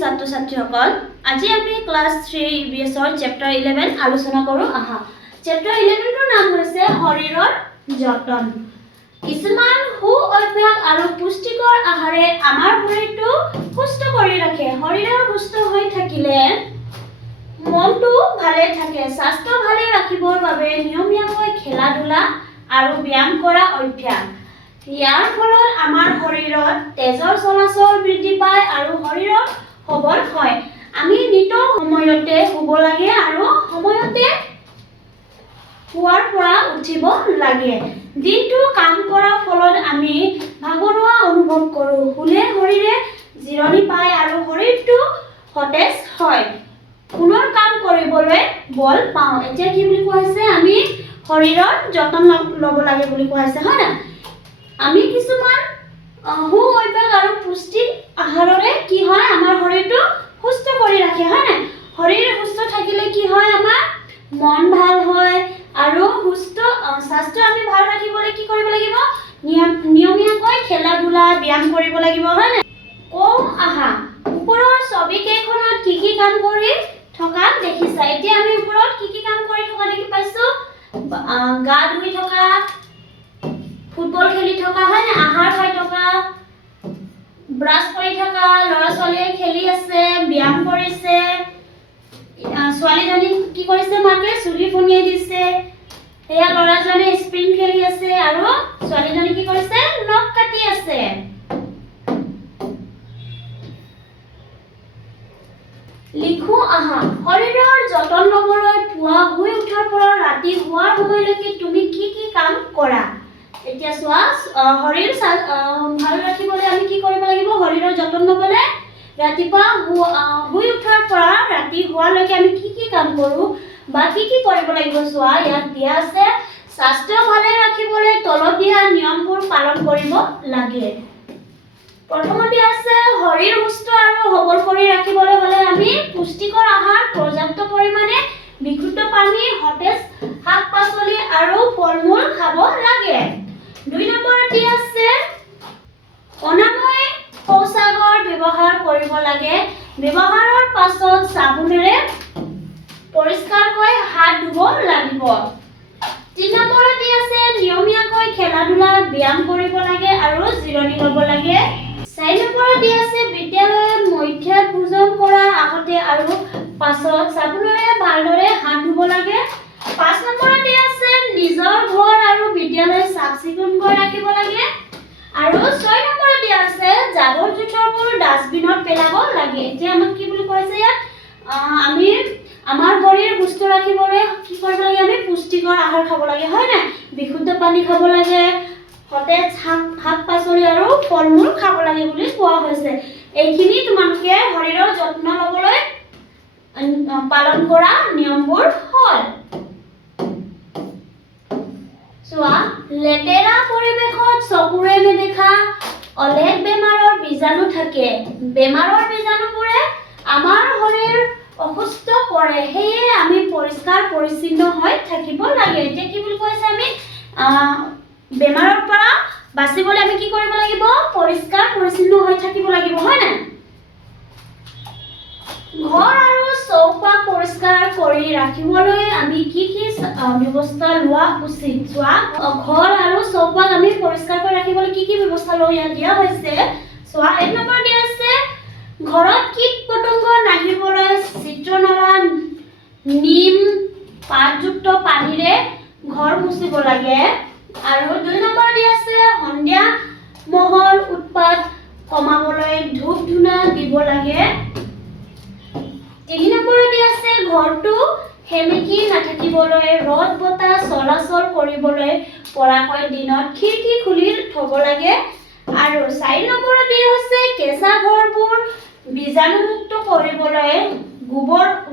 ছাত্ৰ ছাত্ৰীসকল আজি আমি ক্লাছ 3 ইবিএছৰ চেপ্টাৰ 11 আলোচনা কৰোঁ আহা চেপ্টাৰ 11 ৰ নাম হৈছে শৰীৰৰ যতন কিছুমান সু অভ্যাস আৰু পুষ্টিকৰ আহাৰে আমাৰ শৰীৰটো সুস্থ কৰি ৰাখে শৰীৰৰ সুস্থ হৈ থাকিলে মনটো ভালে থাকে স্বাস্থ্য ভালে ৰাখিবৰ বাবে নিয়মীয়াকৈ খেলা ধূলা আৰু ব্যায়াম কৰা অভ্যাস ইয়াৰ ফলত আমাৰ শৰীৰত তেজৰ চলাচল বৃদ্ধি পায় আৰু শৰীৰত সবল হয় আমি নিতৌ সময়তে শুব লাগে আৰু সময়তে শুৱাৰ পৰা উঠিব লাগে দিনটো কাম কৰাৰ ফলত আমি ভাগৰুৱা অনুভৱ কৰোঁ শুলে শৰীৰে জিৰণি পায় আৰু শৰীৰটো সতেজ হয় পুনৰ কাম কৰিবলৈ বল পাওঁ এতিয়া কি বুলি কোৱা হৈছে আমি শৰীৰৰ যতন ল'ব লাগে বুলি কোৱা হৈছে হয় না আমি কিছুমান সু অভ্যাস আৰু পুষ্টি আহাৰৰে কি হয় আমাৰ শৰীৰটো সুস্থ কৰি ৰাখে হয় না শৰীৰ সুস্থ থাকিলে কি হয় আমাৰ মন ভাল হয় আৰু সুস্থ স্বাস্থ্য আমি ভাল ৰাখিবলৈ কি কৰিব লাগিব নিয়মীয়াকৈ খেলা ধূলা ব্যায়াম কৰিব লাগিব হয় না কম আহা ওপৰৰ ছবিকেইখনত কি কাম কৰি থকা দেখিছা এতিয়া আমি ওপৰত কি কাম কৰি থকা দেখি পাইছো গা ধুই থকা ফুটবল খেলি থকা হয় না আহাৰ খাই থকা ব্ৰাছ কৰি থকা ল'ৰা ছোৱালীয়ে খেলি আছে ব্যায়াম কৰিছে ছোৱালীজনী কি কৰিছে মাকে চুলি ফনিয়াই দিছে এয়া ল'ৰাজনে স্প্ৰিং খেলি আছে আৰু ছোৱালীজনী কি কৰিছে নখ কাটি আছে লিখো আহা শৰীৰৰ যতন ল'বলৈ পুৱা শুই উঠাৰ পৰা ৰাতি শুৱাৰ সময়লৈকে তুমি কি কাম কৰা এতিয়া চোৱা শৰীৰ ভাল ৰাখিবলৈ আমি কি কৰিব লাগিব শৰীৰৰ যতন ল'বলৈ ৰাতিপুৱা শুই উঠাৰ পৰা ৰাতি শুৱালৈকে আমি কি কাম কৰোঁ বা কি কৰিব লাগিব চোৱা ইয়াত দিয়া আছে স্বাস্থ্য ভালে ৰাখিবলৈ তলত দিয়া নিয়মবোৰ পালন কৰিব লাগে প্ৰথমতে আছে শৰীৰ সুস্থ আৰু সবল কৰি ৰাখিবলৈ হ'লে আমি পুষ্টিকৰ আহাৰ পৰ্যাপ্ত পৰিমাণে বিশুদ্ধ পানী সতেজ শাক পাচলি আৰু ফল মূল খাব লাগে 2 নম্বৰতে আছে অনাময় শৌচাগাৰ ব্যৱহাৰ কৰিব লাগে ব্যৱহাৰৰ পাছত চাবোনেৰে পৰিষ্কাৰকৈ হাত ধুব লাগিব 3 নম্বৰতে আছে নিয়মীয়াকৈ খেলা ধূলা ব্যায়াম কৰিব লাগে আৰু জিৰণি ল'ব লাগে 4 নম্বৰতে আছে বিদ্যালয়ত মধ্যাহ্ন ভোজন কৰাৰ আগতে আৰু পাছত চাবোনেৰে ভালদৰে হাত ধুব লাগে 5 নম্বৰতে আছে নিজৰ ঘৰ আৰু বিদ্যালয় চাফ চিকুণকৈ ৰাখিব লাগে আৰু 6 নম্বৰতে আছে জাবৰ জোথৰবোৰ ডাষ্টবিনত পেলাব লাগে এতিয়া আমাক কি বুলি কৈছে ইয়াত আমি আমাৰ শৰীৰ সুস্থ ৰাখিবলৈ কি কৰিব লাগে আমি পুষ্টিকৰ আহাৰ খাব লাগে হয় না বিশুদ্ধ পানী খাব লাগে সতেজ শাক পাচলি আৰু ফল মূল খাব লাগে বুলি কোৱা হৈছে এইখিনি তোমালোকে শৰীৰৰ যত্ন ল'বলৈ পালন কৰা নিয়মবোৰ হ'ল চোৱা লেতেৰা পৰিৱেশত চকুৰে নেদেখা অলেখ বেমাৰৰ বীজাণু থাকে বেমাৰৰ বীজাণুবোৰে আমাৰ শৰীৰ অসুস্থ কৰে সেয়ে আমি পৰিষ্কাৰ পৰিচ্ছন্ন হৈ থাকিব লাগে এতিয়া কি বুলি কৈছে আমি বেমাৰৰ পৰা বাচিবলৈ আমি কি কৰিব লাগিব পৰিষ্কাৰ পৰিচ্ছন্ন হৈ থাকিব লাগিব হয় না ঘৰ আৰু চৌপাশ পৰিষ্কাৰ কৰি ৰাখিবলৈ আমি কি ব্যৱস্থা লোৱা উচিত চোৱা ঘৰ আৰু চৌপাশ আমি পৰিষ্কাৰ কৰি ৰাখিবলৈ কি ব্যৱস্থা লওঁ ইয়াত দিয়া হৈছে চোৱা 1 নম্বৰ দিয়া আছে ঘৰত কীট পতংগ নাহিবলৈ চিত্ৰনলা নিম পাতযুক্ত পানীৰে ঘৰ মুচিব লাগে আৰু 2 নম্বৰ দিয়া আছে সন্ধিয়া মহৰ উৎপাত কমাবলৈ ধূপ ধূনা দিব লাগে 3 নম্বৰতে আছে ঘৰটো সেমেকি নাথাকিবলৈ ৰ'দ বতাহ চলাচল কৰিবলৈ পৰাকৈ দিনত খিৰিকী খুলি থ'ব লাগে আৰু 4 নম্বৰতে হৈছে কেঁচা ঘৰবোৰ বীজাণুমুক্ত কৰিবলৈ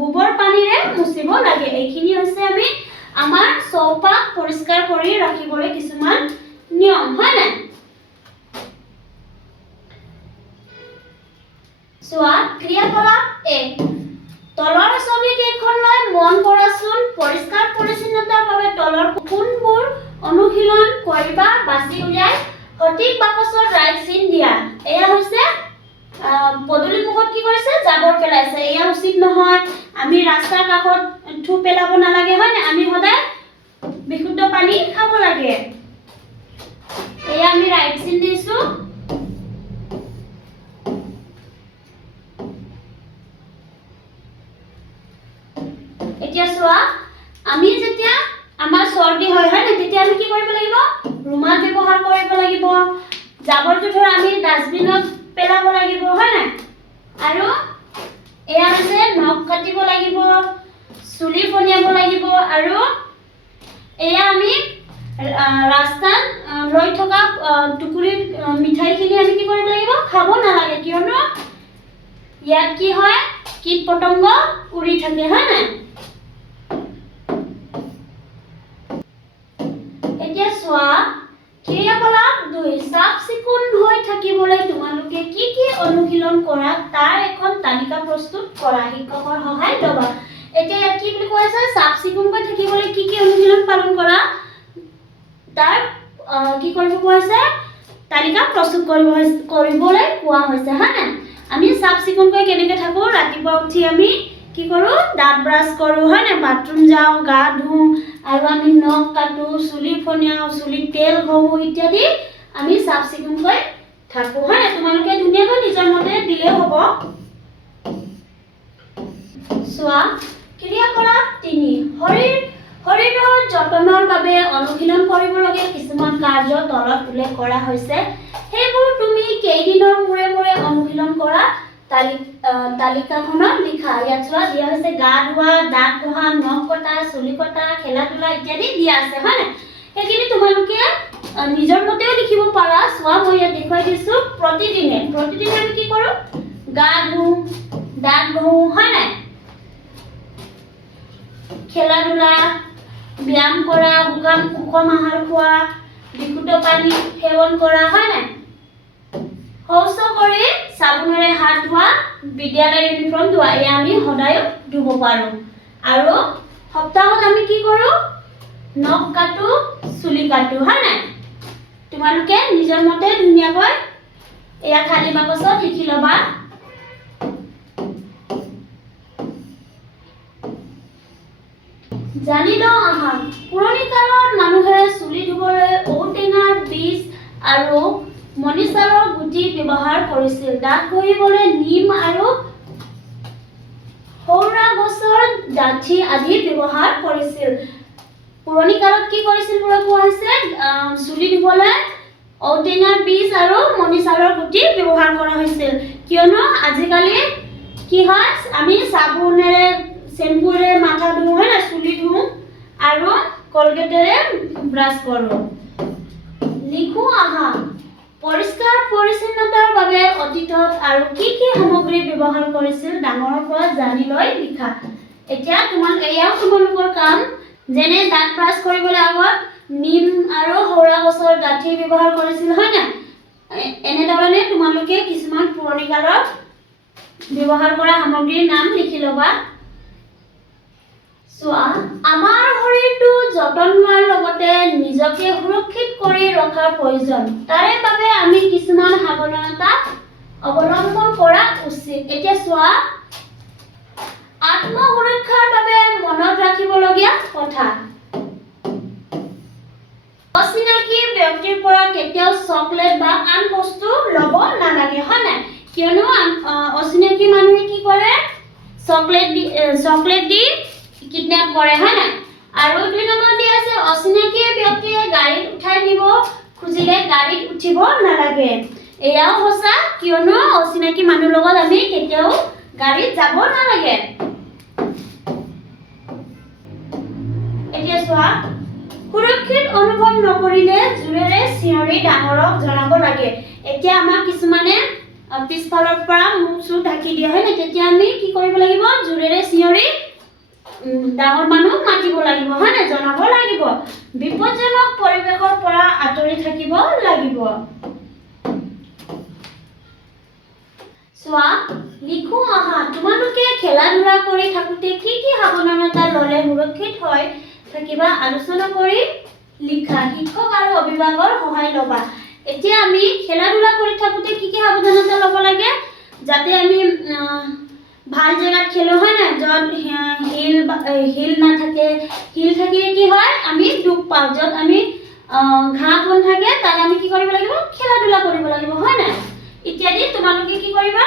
গোবৰ পানীৰে মুচিব লাগে এইখিনি হৈছে আমি আমাৰ চৌপাশ পৰিষ্কাৰ কৰি ৰাখিবলৈ কিছুমান নিয়ম হয় না চোৱা ক্ৰিয়াকলাপ 1 তলৰ ছবিকেইখনলৈ মন কৰাচোন পৰিষ্কাৰ পৰিচ্ছন্নতাৰ বাবে তলৰ কোনবোৰ অনুশীলন কৰিবা বাছি উলিয়াই সঠিক বাকচত ৰাইট চিন দিয়া এয়া হৈছে পদূলি মুখত কি কৰিছে জাবৰ পেলাইছে এয়া উচিত নহয় আমি ৰাস্তাৰ কাষত থু পেলাব নালাগে হয় না আমি সদায় বিশুদ্ধ পানী খাব লাগে এয়া আমি ৰাইট চিন দিছো এতিয়া চোৱা আমি যেতিয়া আমাৰ সৰ্দি হয় হয় না তেতিয়া আমি কি কৰিব লাগিব ৰুমাল ব্যৱহাৰ কৰিব লাগিব জাবৰটো ধৰা আমি ডাস্টবিনত পেলাব লাগিব হয় না আৰু এয়া আছে নখ কাটিব লাগিব চুলি ফনিয়াব লাগিব আৰু এয়া আমি ৰাস্তাত লৈ থকা টুকুৰি মিঠাইখিনি আমি কি কৰিব লাগিব খাব নালাগে কিয়নো ইয়াত কি হয় কীট পতংগ উৰি থাকে হয় না এতিয়া চোৱা ক্ৰিয়াকলাপ 2 চাফ চিকুণ হৈ থাকিবলৈ তোমালোকে কি কি অনুশীলন কৰা তাৰ এখন তালিকা প্ৰস্তুত কৰা শিক্ষকৰ সহায় লবা এতিয়া ইয়াত কি বুলি কোৱা আছে চাফ চিকুণকৈ থাকিবলৈ কি কি অনুশীলন পালন কৰা তাৰ কি কৰিব কোৱা আছে তালিকা প্ৰস্তুত কৰিবলৈ কোৱা হৈছে হয়নে আমি চাফ চিকুণকৈ কেনেকৈ থাকো ৰাতিপুৱা উঠি আমি কি কৰো দাঁত ব্ৰাছ কৰো হয়নে বাথৰুম যাও গা ধু আৰু আমি নখ কাটো চুলি ফনিয়াও চুলি তেল ঘহো ইত্যাদি আমি চাফ চিকুণকৈ থাকো হয়নে তোমালোকে ধুনীয়াকৈ নিজৰ মতে দিলে হ'ব চোৱা ক্ৰিয়াকলাপ 3 শৰীৰৰ যতনৰ বাবে অনুশীলন কৰিবলগীয়া কিছুমান কাৰ্য তলত উল্লেখ কৰা হৈছে সেইবোৰ তুমি কেইদিনৰ মূৰে মূৰে অনুশীলন কৰা তালিকাখনত লিখা ইয়াত চোৱা দিয়া হৈছে গা ধোৱা দাঁত ঘহা নখ কটা চুলি কটা খেলা ধূলা ইত্যাদি দিয়া আছে হয় না সেইখিনি তোমালোকে নিজৰ মতেও লিখিব পাৰা চোৱা মই ইয়াত দেখুৱাই দিছো প্ৰতিদিনে আমি কি কৰো গা ধু দাঁত ঘহো হয় না খেলা ধূলা ব্যায়াম কৰা সুষম আহাৰ খোৱা বিশুদ্ধ পানী সেৱন কৰা হয় না শৌচ কৰি চাবোনেৰে হাত ধোৱা বিদ্যালয় ইউনিফৰ্ম ধোৱা এয়া আমি সদায় ধুব পাৰো আৰু সপ্তাহত আমি কি কৰো নখ কাটো চুলি কাটো হয় না তোমালোকে নিজৰ মতে ধুনীয়াকৈ এয়া খালী বাকচত লিখি ল'বা জানি লওঁ আহা পুৰণি কালত মানুহে চুলি ধুবলৈ ঔটেঙাৰ বীজ আৰু মণিচালৰ গুটি ব্যৱহাৰ কৰিছিল দাঁত ঘঁহিবলৈ নিম আৰু সৌৰা গছৰ ডাঠি আদি ব্যৱহাৰ কৰিছিল পুৰণি কালত কি কৰিছিল বুলি কোৱা হৈছে চুলি ধুবলৈ ঔটেঙাৰ বীজ আৰু মণিচালৰ গুটি ব্যৱহাৰ কৰা হৈছিল কিয়নো আজিকালি কি হয় আমি চাবোনেৰে শ্যাম্পুৰে মাথা ধুওঁ হয় না চুলি ধুওঁ আৰু কলগেটেৰে ব্ৰাছ কৰোঁ লিখো আহা পৰিষ্কাৰ পৰিচ্ছন্নতাৰ বাবে অতীতত আৰু কি কি সামগ্ৰী ব্যৱহাৰ কৰিছিল ডাঙৰৰ পৰা জানি লৈ লিখা এতিয়া তোমালোকৰ কাম যেনে দাঁত ব্ৰাছ কৰিবলৈ আগত নিম আৰু সৌৰা গছৰ ডাঠি ব্যৱহাৰ কৰিছিল হয় না এনেধৰণে তোমালোকে কিছুমান পুৰণি কালত ব্যৱহাৰ কৰা সামগ্ৰীৰ নাম লিখি ল'বা চোৱা আমাৰ শৰীৰটো যতন লোৱাৰ লগতে নিজকে সুৰক্ষিত কৰি ৰখাৰ প্ৰয়োজন তাৰে বাবে আমি কিছুমান সাৱধানতা অৱলম্বন কৰা উচিত এতিয়া চোৱা আত্মসুৰক্ষাৰ বাবে মনত ৰাখিবলগীয়া কথা অচিনাকি ব্যক্তিৰ পৰা কেতিয়াও চকলেট বা আন বস্তু ল'ব নালাগে হয় না কিয়নো অচিনাকি মানুহে কি কৰে চকলেট দি কিডন্যাপ কৰে হয় না আৰু 2 নম্বৰ দি আছে অচিনাকি ব্যক্তিয়ে গাড়ীত উঠাই নিব খুজিলে গাড়ীত উঠিব নালাগে এয়াও সঁচা কিয়নো অচিনাকি মানুহৰ লগত আমি কেতিয়াও গাড়ীত যাব নালাগে এতিয়া চোৱা সুৰক্ষিত অনুভৱ নকৰিলে জোৰেৰে চিঞৰি ডাঙৰক জনাব লাগে এতিয়া আমাক কিছুমানে পিছফালৰ পৰা মুখ চুখ ঢাকি দিয়া হয় না তেতিয়া আমি কি কৰিব লাগিব জোৰেৰে চিঞৰি ডাঙৰ মানুহ মাতিব লাগিব হয় না জনাব লাগিব বিপদজনক পৰিৱেশৰ পৰা আঁতৰি থাকিব লাগিব চোৱা লিখো আহা তোমালোকে খেলা ধূলা কৰি থাকোঁতে কি কি সাৱধানতা ল'লে সুৰক্ষিত হৈ থাকিবা আলোচনা কৰি লিখা শিক্ষক আৰু অভিভাৱকৰ সহায় ল'বা এতিয়া আমি খেলা ধূলা কৰি থাকোঁতে কি কি সাৱধানতা ল'ব লাগে যাতে আমি ভাল জেগাত খেলো হয় না, য'ত হিল নাথাকে। হিল থাকিলে কি হয়, আমি দুখ পাওঁ। য'ত আমি ঘাঁহ বন থাকে তাত আমি কি কৰিব লাগিব, খেলা ধূলা কৰিব লাগিব হয় না ইত্যাদি। তোমালোকে কি কৰিবা,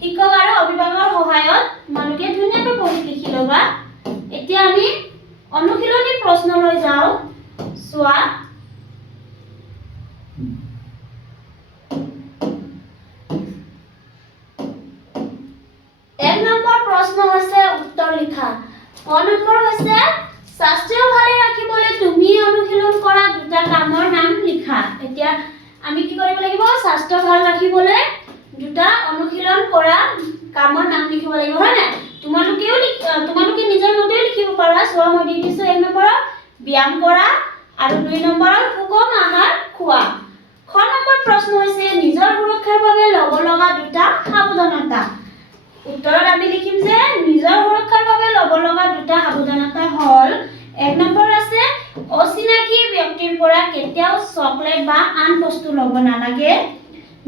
শিক্ষক আৰু অভিভাৱকৰ সহায়ত তোমালোকে ধুনীয়াকৈ পঢ়ি লিখি ল'বা। এতিয়া আমি অনুশীলনী প্ৰশ্নলৈ যাওঁ। চোৱা, এক নম্বৰ প্ৰশ্ন হৈছে উত্তৰ লিখা। ক নম্বৰ হৈছে স্বাস্থ্য ভালে ৰাখিবলৈ তুমি অনুশীলন কৰা দুটা কামৰ নাম লিখা। এতিয়া আমি কি কৰিব লাগিব, স্বাস্থ্য ভাল ৰাখিবলৈ দুটা অনুশীলন কৰা কামৰ নাম লিখিব লাগিব হয় না। তোমালোকে নিজৰ মতেও লিখিব পাৰা। চোৱা, মই দি দিছো এক নম্বৰত ব্যায়াম কৰা আৰু 2 নম্বৰত সুষম আহাৰ খোৱা। খ নম্বৰ প্ৰশ্ন হৈছে নিজৰ সুৰক্ষাৰ বাবে ল'ব লগা দুটা সাৱধানতা। উত্তৰত আমি লিখিম যে নিজৰ সুৰক্ষাৰ বাবে ল'ব লগা দুটা সাৱধানতা হ'ল, 1 নম্বৰ আছে অচিনাকি ব্যক্তিৰ পৰা কেতিয়াও চকলেট বা আন বস্তু ল'ব নালাগে।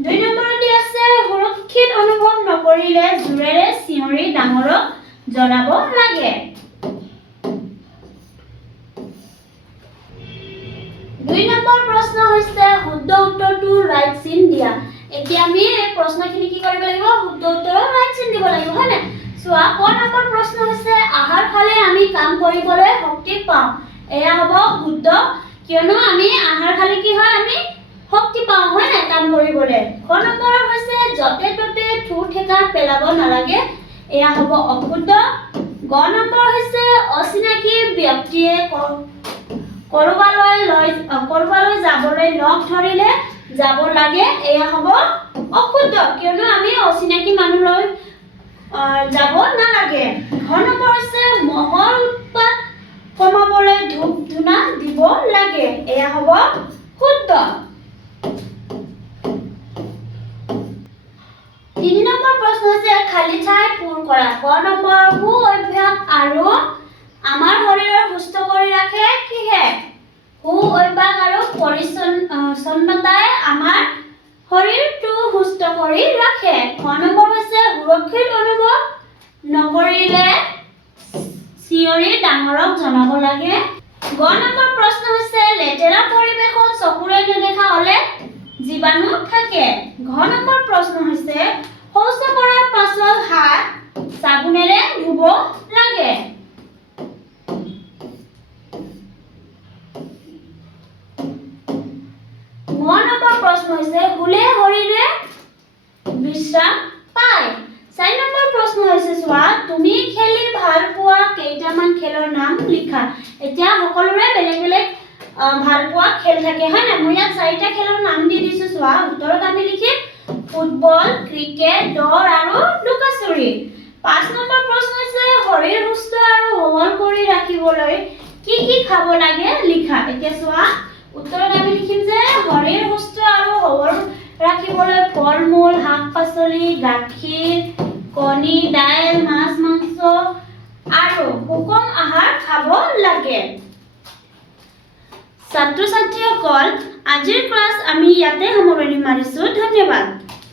2 নম্বৰতে আছে সুৰক্ষিত অনুভৱ নকৰিলে জোৰেৰে চিঞৰি ডাঙৰক জনাব লাগে। 2 নম্বৰ প্ৰশ্ন হৈছে শুদ্ধ উত্তৰটো ৰাইট চিন দিয়া। এতিয়া আমি এই প্ৰশ্নখিনি কি কৰিব লাগিব, শুদ্ধ উত্তৰৰ ৰাইট চিন দিব লাগিব হয় না। চোৱা, ক নম্বৰ প্ৰশ্ন হৈছে আহাৰ খালে আমি কাম কৰিবলৈ শক্তি পাওঁ। এয়া হ'ব শুদ্ধ, কিয়নো আমি আহাৰ খালে কি হয়, আমি শক্তি পাওঁ হয় না কাম কৰিবলৈ। খ নম্বৰ হৈছে য'তে ত'তে থু ঠেকা পেলাব নালাগে। এয়া হ'ব অশুদ্ধ। গ নম্বৰ হৈছে অচিনাকি ব্যক্তিয়ে কৰবালৈ যাবলৈ লগ ধৰিলে যাব লাগে। এয়া হ'ব অশুদ্ধ, কিয়নো আমি অচিনাকি মানুহলৈ যাব নালাগে। ঘ নম্বৰ হৈছে মহৰ উৎপাত কমাবলৈ ধূপ ধূনা দিব লাগে। এয়া হ'ব শুদ্ধ। 3 নম্বৰ প্ৰশ্ন হৈছে খালী ঠাই পূৰ কৰা। ক নম্বৰ সু অভ্যাস আৰু আমাৰ শৰীৰৰ সুস্থ কৰি ৰাখে কিহে? সু অভ্যাস আৰু পৰিচ্ছন্নতাই আমাৰ শৰীৰটো সুস্থ কৰি ৰাখে। খ নম্বৰ হৈছে সুৰক্ষিত অনুভৱ নকৰিলে চিঞৰি ডাঙৰক জনাব লাগে। গ নম্বৰ প্ৰশ্ন হৈছে লেতেৰা পৰিৱেশত চকুৰে নেদেখা হ'লে জীৱাণু থাকে। ঘ নম্বৰ প্ৰশ্ন হৈছে শৌচ কৰাৰ পাছত হাত চাবোনেৰে ধুব লাগে। গ নম্বৰ প্ৰশ্ন হৈছে শুলে শৰীৰে বিশ্ৰাম পায়। 4 নম্বৰ প্ৰশ্ন হৈছে চোৱা, তুমি খেলি ভাল পোৱা কেইটামান খেলৰ নাম লিখা। এতিয়া সকলোৰে বেলেগ বেলেগ ভাল পোৱা খেল থাকে হয় না। মই ইয়াত 4টা খেলৰ নাম দি দিছো। চোৱা, উত্তৰত আমি লিখিম ফুটবল, ক্ৰিকেট, দৌৰ আৰু লুকা-চুৰি। 5 নম্বৰ প্ৰশ্ন হৈছে শৰীৰ সুস্থ আৰু সবল কৰি ৰাখিবলৈ কি কি খাব লাগে লিখা। এতিয়া চোৱা, উত্তৰত আমি লিখিম যে শৰীৰ সুস্থ আৰু সবল ৰাখিবলৈ ফল-মূল, শাক-পাচলি, গাখীৰ, কণী, দাইল, মাছ, মাংস আৰু সুষম আহাৰ খাব লাগে। ছাত্ৰ-ছাত্ৰীসকল, আজিৰ ক্লাছ আমি ইয়াতে সামৰণি মাৰিছো। ধন্যবাদ।